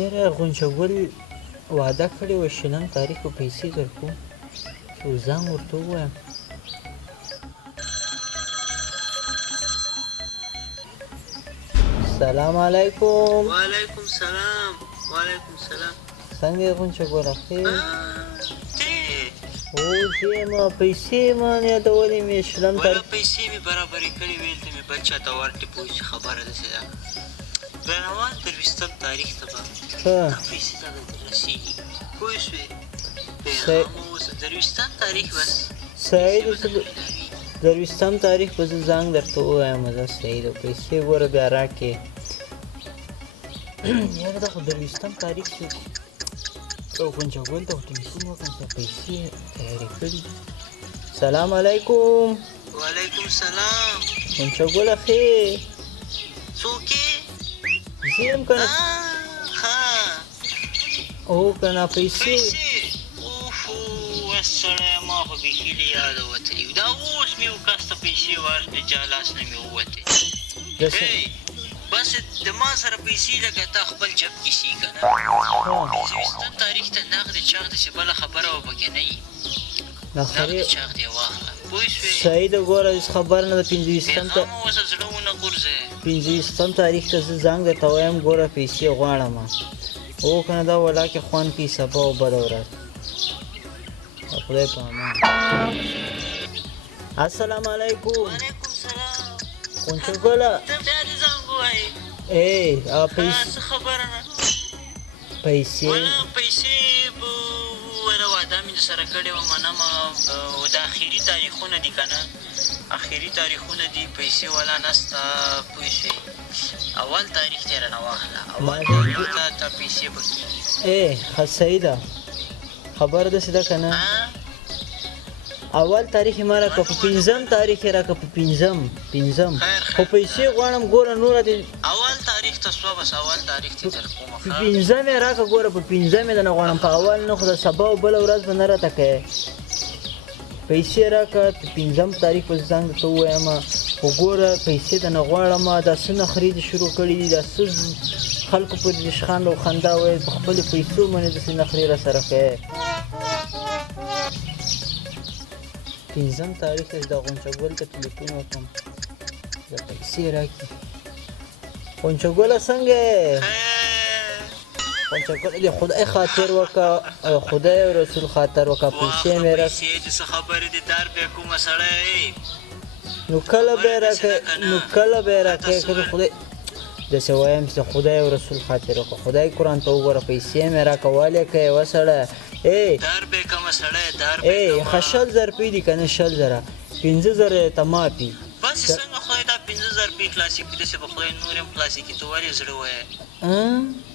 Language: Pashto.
یاره غونچهګل وعده کړې وه شلم تاریخ به پیسې درکړو چې زنګ ورته ووایم سلام علیکم وعلیکم سلام وعلیکم سلام څنګه یې غونچهګله ښه یې ته او زه ما پیسې مان یادولې مې شلم ولا تاریخ پیسې مې برابرې کړې ویل ته مې بل چاته ورکړې پوه شي خبره داسې ده روان درویستم تاریخ ته به ښه دا پیسې ته درته رسېږي پوه شوې پیغام اوس درویستم تاریخ بس سعید درویستم تاریخ به زه زنګ درته ووایم زه سعید پیسې ګوره بیا راکړې یاره دا خو درویستم تاریخ شو او غونچهګل ته خو ټلیفون وکړم چې پیسې تیارې کړي سلام علیکم وعلیکم سلام غونچهګله ښې څوک یې زه یم که نه ښه او که نه پیسې اوفو سړی ما خو بیخي له یاده وتلي دا اوس مې یو کس ته پیسې ورکړې چا لاس نه مې ووتې بس د ما سره پیسې لکه تا خپل جب کې سي که نه پنځه تاریخ ته نغدې چاغدې چې بله خبره به پکې نه وي نغدې چاغدې واخله پوه شوې سعیده ګوره هېڅ خبره نه ده پنځه پیغام اوس زړه ونه غورځوې ویستم تاریخ ته زه زنګ درته وایم ګوره پیسې غواړم او که نه دا ولا کې خوند کوي سبا او بله ورځ خدای په امان السلام علیکم وعلیکم سلام غونچهګله ته بیا دې زنګ ووایې پیسې څه خبره نه پیسې ولا پیسې به ولا وعده مې درسره کړې وه منم د اخري تاریخونه دي که نه اخري تاریخونه دي پیسې ولا نسته پوه شوې اول تاریخ تې رانه واخله اول تاریخ ته پیسې به کېږي ښه سعیده خبره داسې ده که نه اول تاریخ یې ما راکړه په پنځم تاریخ یې راکړه په پنځم خو پیسې غواړم ګوره نوره دې اول تاریخ ته سوه بس اول تاریخ ته درکومه په پنځم یې راکړه ګوره په پنځم یې نه غواړم په اول نه خو د سبا او بله ورځ به نه راته کوې پیسې راکړه په پنځم تاریخ به زنګ درته ووایم خو ګوره پیسې د نه غواړم دا څه نخرې دې شروع کړي دي دا څه خلکو پورې دې شخند او خندا ویل په خپلو پیسو باندې داسې نخرې راسره کوې پنځم تاریخ ته د غونچهګل ته ټلیفون وکړم د پیسې راکړي غونچهګله څنګه یې غونچهګله د خدای خاطر وکړه او خدای او رسول خاطر وکړه پیسې مې پیسې دې څه خبرې دې دار بیا کومه سړی نو کله به یې راکړې که د خدای داسې وایم چې د خدای او رسول خاطر وکړه خدای قرآن ته وګوره پیسې مې راکړه ولې که یوه سړی دار به کومه سړی ښه 100,000 روپۍ دي که نه 100,000 15,000 یې ته ماپي بس څنګه خدای دا 15,000 روپۍ خلاصې کړي داسې به خدای نور هم خلاصې کړي ته ولې زړه وایې